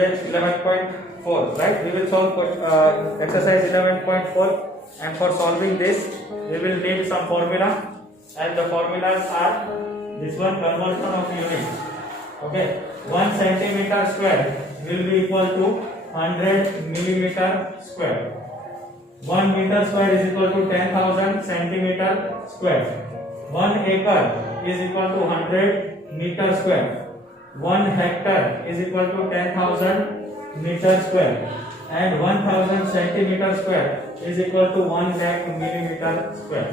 today 11.4, right? We will solve exercise 11.4, and for solving this we will need some formula, and the formulas are this one: conversion of units. Okay, 1 centimeter square will be equal to 100 millimeter square. 1 meter square is equal to 10,000 centimeter square. 1 acre is equal to 100 meter square. 1 hectare is equal to 10,000 meter square, and 1,000 centimeter square is equal to 1 lakh millimeter square.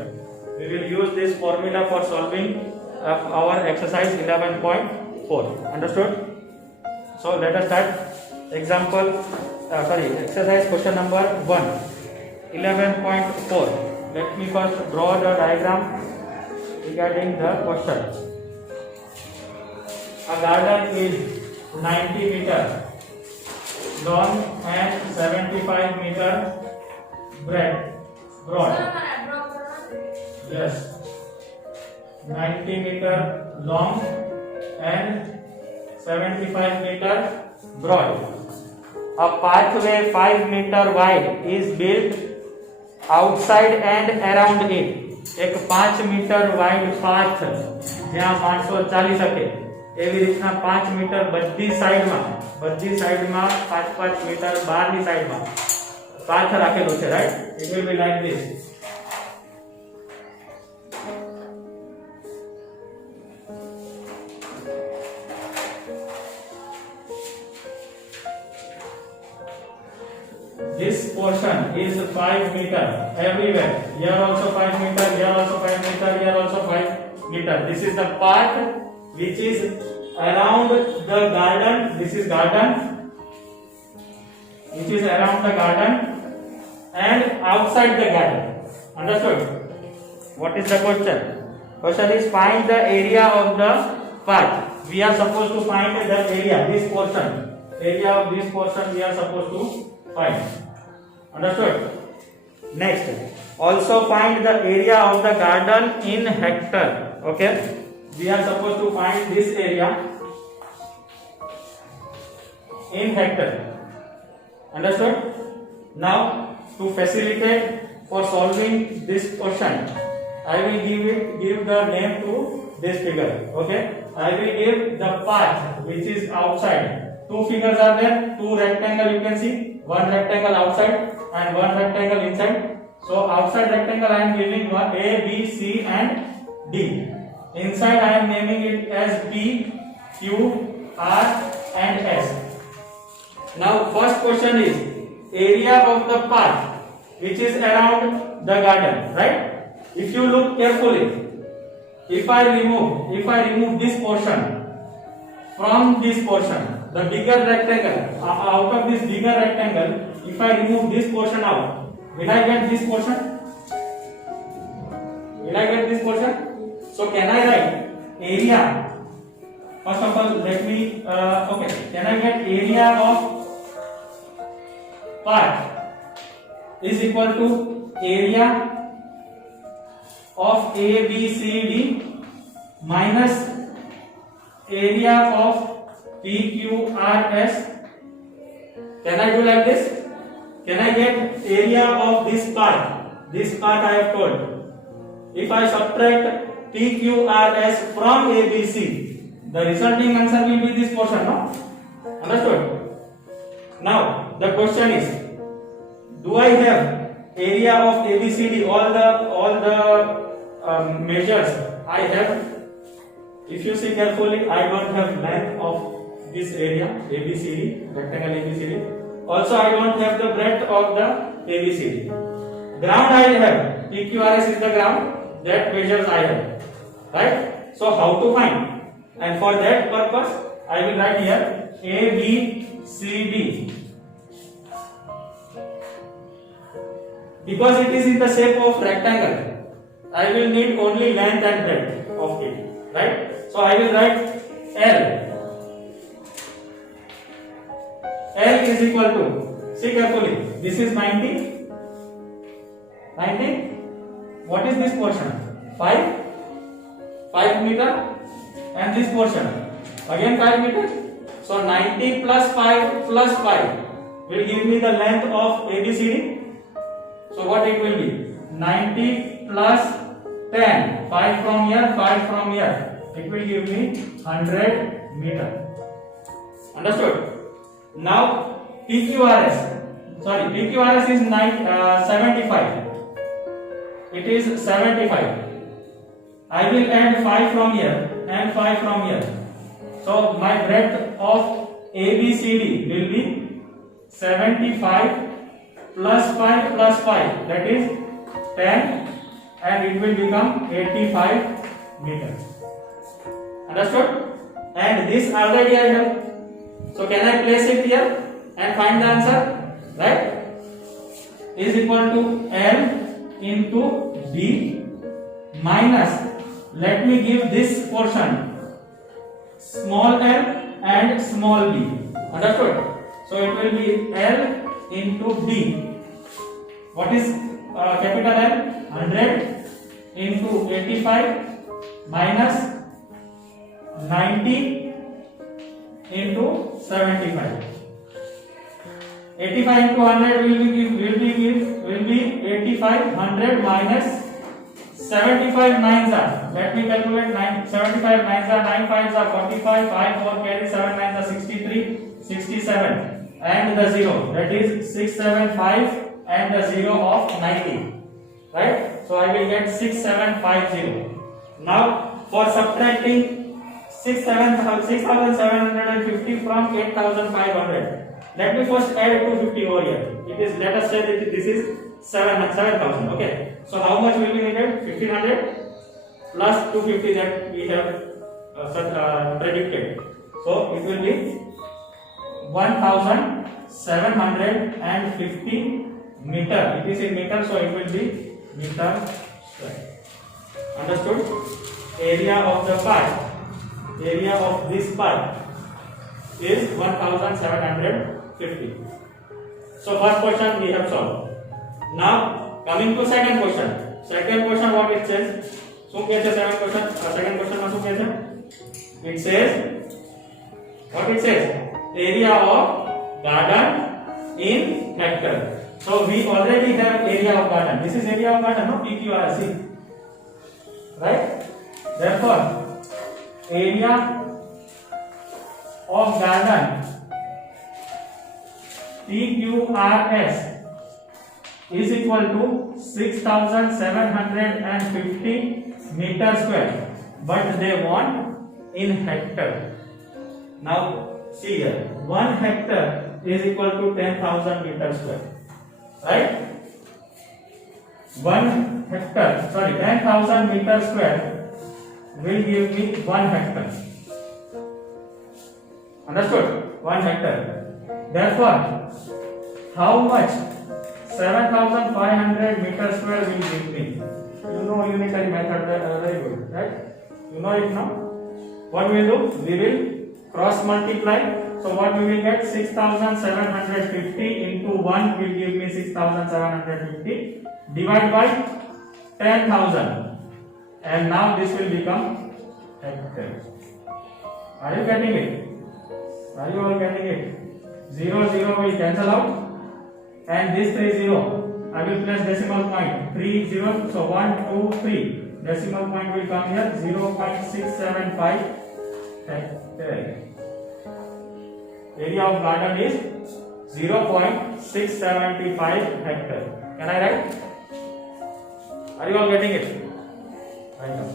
We will use this formula for solving our exercise 11.4. Understood? So let us start. Exercise question number 1. 11.4. Let me first draw the diagram regarding the question. A garden is 90 meter long and 75 meter broad. Yes, 90 meter long and 75 meter broad. A pathway 5 meter wide is built outside and around it. એક 5 metre wide path જ્યાં માણસો ચાલી શકે એવી રીતના 5 metre બધી સાઈડમાં 5 metre બહારની સાઈડમાં પાથ રાખેલો છે, right? It will be like this. This portion is 5 meter everywhere. Here also 5 meter, here also 5 meter, here also 5 meter. This is the path which is around the garden. This is garden, which is around the garden and outside the garden. Understood? What is the question? Question is find the area of the path. We are supposed to find the area, this portion. Area of this portion we are supposed to find. Understood? Next, also find the area of the garden in hectare. Okay, we are supposed to find this area in hectare. Understood? Now, to facilitate for solving this question, I will give the name to this figure. Okay, I will give the path which is outside. Two figures are there, two rectangle you can see, one rectangle outside and one rectangle inside. So outside rectangle I am giving one A, B, C and D. Inside I am naming it as P, Q, R and S. Now first question is area of the path which is around the garden, right? If you look carefully, if I remove this portion from this portion, the bigger rectangle, out of this bigger rectangle, if I remove this portion out, will I get this portion? Will I get this portion? So can I write area? First of all, let me, okay, can I get area of path is equal to area of A, B, C, D minus area of P, Q, R, S. Can I do like this? Can I get area of this part? This part I have told. If I subtract P, Q, R, S from A, B, C, the resulting answer will be this portion, no? Understood? Now, the question is, do I have area of A, B, C, D, all the measures I have? If you see carefully, I don't have length of this area ABCD, rectangle ABCD. Also, I don't have the breadth of the ABCD. Ground I have, PQRS is the ground, that measures I have, right? So how to find? And for that purpose, I will write here ABCD. Because it is in the shape of rectangle, I will need only length and breadth of it, right? So I will write L. L is equal to, see carefully, this is 90. What is this portion? 5 meter, and this portion again 5 meter. So 90 plus 5 will give me the length of ABCD. So what it will be? 90 plus 10, 5 from here, 5 from here. It will give me 100 meter. Understood? Now PQRS is 75. It is 75. I will add 5 from here and 5 from here. So my breadth of ABCD will be 75 plus 5, that is 10, and it will become 85 meters. Understood? And this already I have. So can I place it here and find the answer? Right? Is equal to L into D minus, let me give this portion, small m and small b. Understood? So it will be L into D. What is capital L? 100 into 85 minus 90 into 75. 85 into 100 will be 85. 100 minus 75 nines are. Let me calculate 75 nines are 9 5s are 45. 5 4 carry 7 nines are 63. 67 and the 0, that is 675 and the 0 of 90. Right? So I will get 6750. Now for subtracting 6750 from 8500. Let me first add 250 over here. It is, let us say that this is 7000. Okay. So how much will be needed? 1500 plus 250 that we have predicted. So it will be 1750 meter. It is in meter, so it will be meter square. Understood? Area of the pipe, area of this pipe is 1750. So first question we have solved. Now coming to second question. Second question, what it says? So second question also it says, what it says? Area of garden in hectare. So we already have area of garden. This is area of garden, no? PQRS. Right? Therefore, area of garden PQRS is equal to 6750 meter square, but they want in hectare. Now see here, 1 hectare is equal to 10,000 meter square, right? 10,000 meter square will give me 1 hectare. Understood? 1 hectare. Therefore, how much 7,500 meter square will give me? You know unitary method, very good, right? You know it now. What we will do? We will cross multiply. So what we will get? 6,750 into 1 will give me 6,750. Divide by 10,000, and now this will become hectare. Are you getting it? Are you all getting it? 0 0 will cancel out, and this 3 0 I will place decimal point 3 0. So 1 2 3 decimal point will come here, 0.675 hectare. Area of garden is 0.675 hectare. Can I write? Are you all getting it? Right now.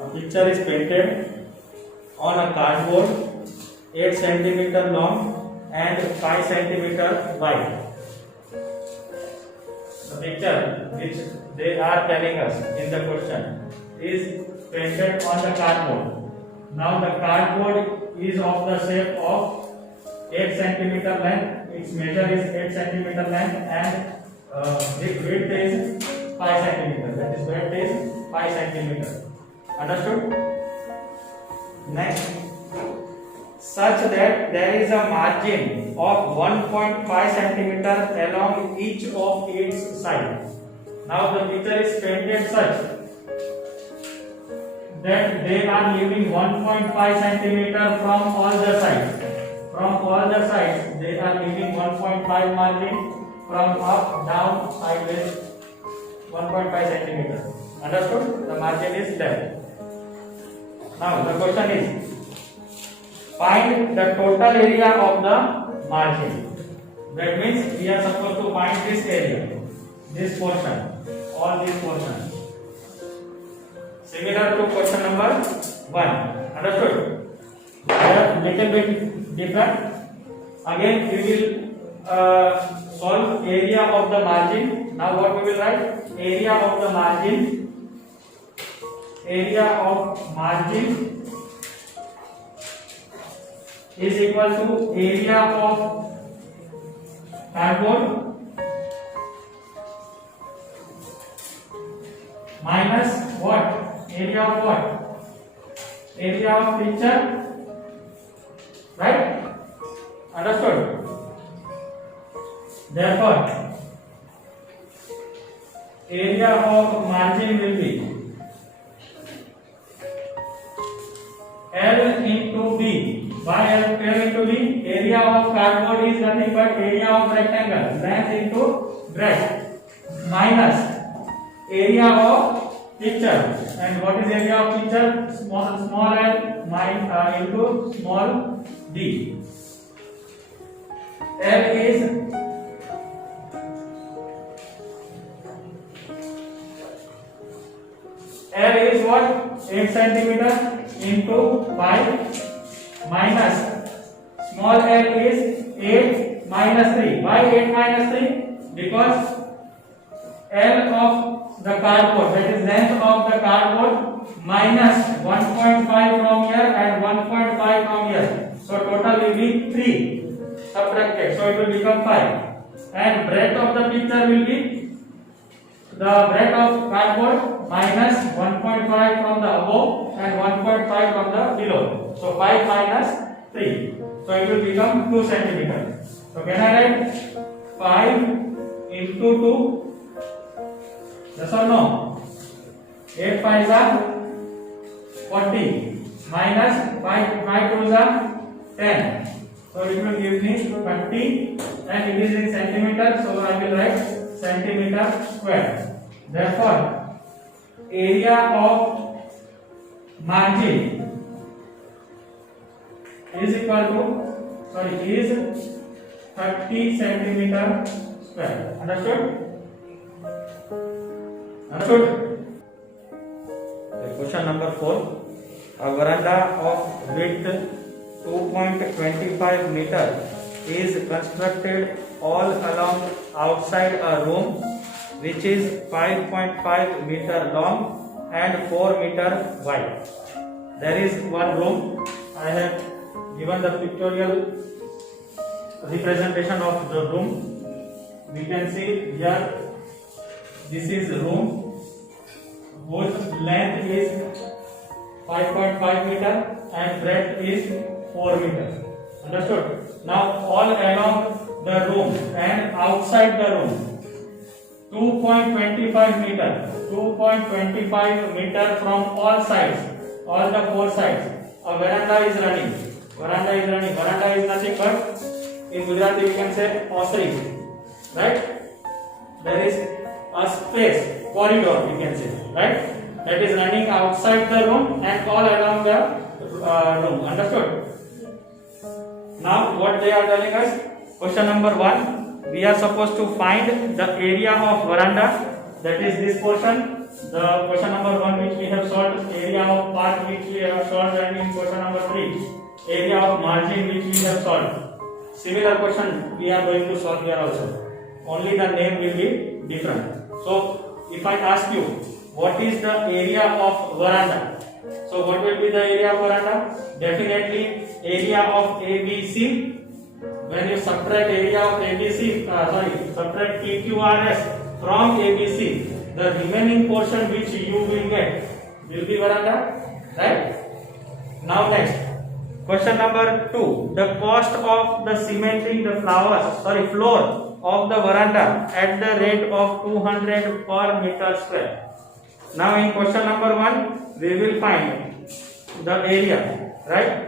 A picture is painted on a cardboard 8 cm long and 5 cm wide. The picture which they are telling us in the question is painted on the cardboard. Now the cardboard is of the shape of 8 cm length. Its measure is 8 cm length, and its width is 5 cm. That is, width is 5 cm. Understood? Next, such that there is a margin of 1.5 cm along each of its sides. Now the picture is painted such that they are leaving 1.5 centimeter from all the sides. From all the sides, they are leaving 1.5 margin. From up, down, sideways, 1.5 centimeter. Understood? The margin is there. Now the question is, find the total area of the margin. That means we are supposed to find this area, this portion, all this portion. Similar to question number 1. Understood? They are little bit different. Again, we will solve area of the margin. Now what we will write? Area of the margin. Area of margin is equal to area of cardboard minus what? Area of what? Area of picture, right? Understood? Therefore, area of margin will be L into B. Why L into B? Area of cardboard is nothing but area of rectangle, length into breadth, minus area of picture. And what is area of picture? Small l into small d. L is what? 8 centimeter into 5 minus small l is 8 minus 3. Why 8 minus 3? Because L of the cardboard, that is length of the cardboard, minus 1.5 from here and 1.5 from here. So total will be 3 subtracted. So it will become 5. And breadth of the picture will be the breadth of cardboard minus 1.5 from the above and 1.5 from the below. So 5 minus 3. So it will become 2 centimeter. So can I write 5 into 2? Yes or no? 8 5s are 40 minus 5 2s are 10. So it will give me 30 and it is in centimeter. So I will write centimeter square. Therefore, area of margin is equal to is 30 centimeter square. Understood? Understood? Question number 4. A veranda of width 2.25 meter is constructed all along outside a room which is 5.5 meter long and 4 meter wide. There is one room. I have given the pictorial representation of the room. We can see here, this is room whose length is 5.5 meter and breadth is 4 meter. Understood? Now all along the room and outside the room 2.25 meter from all sides, all the 4 sides. A veranda is running. Veranda is nothing but, in Gujarati we can say osri, right? There is a space, corridor we can say, right? That is running outside the room and all along the room. Understood? Now what they are telling us? Question number 1. We are supposed to find the area of veranda, that is this portion. The question number 1 which we have solved, area of part which we have solved, and in question number 3, area of margin which we have solved. Similar question we are going to solve here also. Only the name will be different. So if I ask you, what is the area of veranda? So what will be the area of veranda? Definitely area of ABC. When you subtract area of ABC, subtract PQRS from ABC, the remaining portion which you will get will be veranda, right? Now next, question number 2. The cost of the cementing the floor of the veranda at the rate of 200 per meter square. Now in question number 1, we will find the area, right?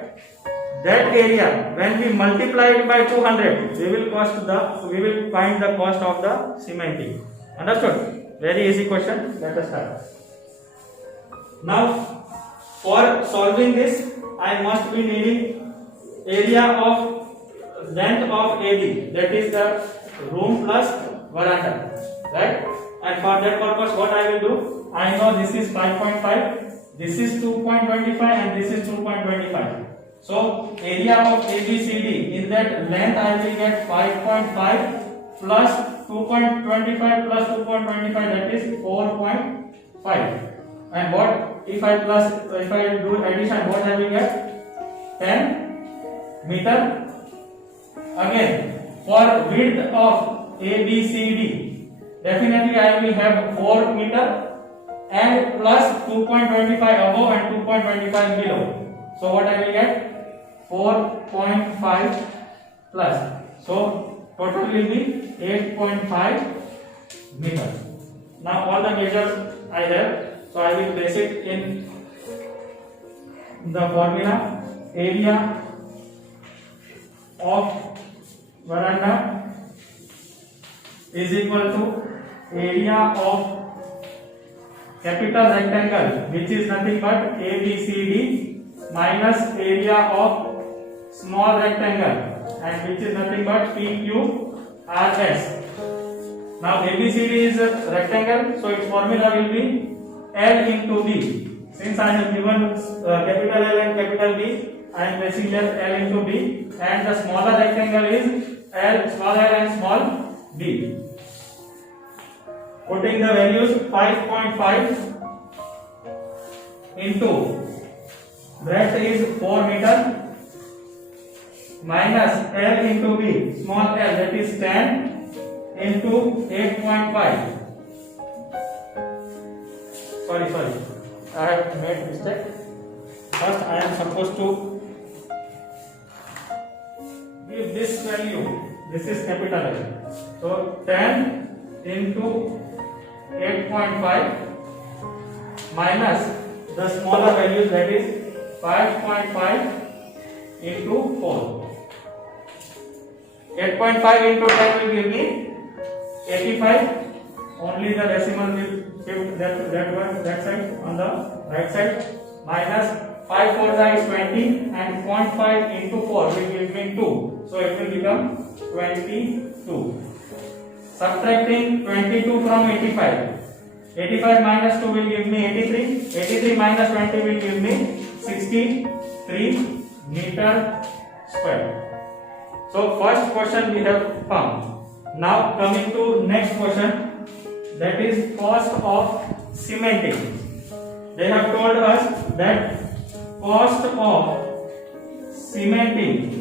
That area, when we multiply it by 200, we will find the cost of the cementing. Understood? Very easy question. Let us start. Now, for solving this, I must be needing area of length of AB, that is the room plus veranda, right? And for that purpose, what I will do? I know this is 5.5, this is 2.25, and this is 2.25. So area of ABCD, in that length I will get 5.5 plus 2.25 plus 2.25, that is 4.5. And what if I do addition, what I will get? 10 meter. Again, for width of ABCD, definitely I will have 4 meter and plus 2.25 above and 2.25 below. So what I will get? 4.5 plus. So total will be 8.5 meters. Now all the measures I have, so I will place it in the formula. Area of veranda is equal to area of capital rectangle, which is nothing but ABCD, minus area of small rectangle, and which is nothing but PQRS. Now ABCD is a rectangle, so its formula will be L into B. Since I have given capital L and capital B, I am placing here L into B, and the smaller rectangle is L, small l and small b. Putting the values 5.5 into breadth is 4 meter minus L into B, small l, that is 10 into 8.5. Sorry, I have made mistake. First I am supposed to give this value. This is capital L. So 10 into 8.5 minus the smaller value, that is 5.5 into 4. 8.5 into 10 will give me 85. Only the decimal will shift that side on the right side. Minus 5 4 is 20, and 0.5 into 4 will give me 2. So it will become 22. Subtracting 22 from 85. 85 minus 2 will give me 83. 83 minus 20 will give me 63 meter square. So first question we have found. Now coming to next question, that is cost of cementing. They have told us that cost of cementing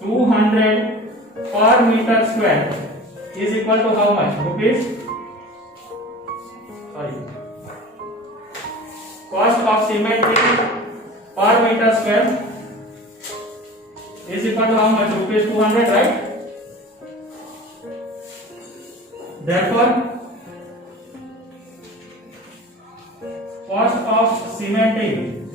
200 per meter square is equal to how much rupees? Cost of cementing per meter square is equal to how much rupees? 200, right? Therefore, cost of cementing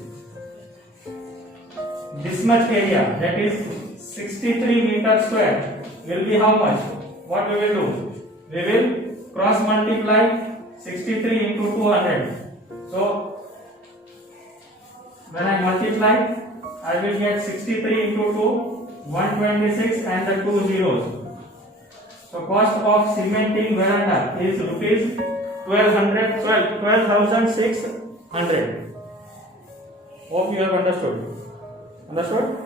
this much area, that is 63 meter square, will be how much? What we will do? We will cross multiply 63 into 200. So when I multiply, I will get 63 into 2, 126, and the 2 zeros. So cost of cementing veranda is rupees 12,600. Hope you have understood. Understood?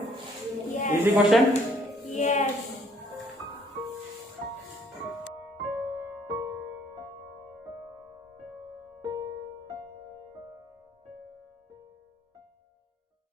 Yes. Easy question? Yes.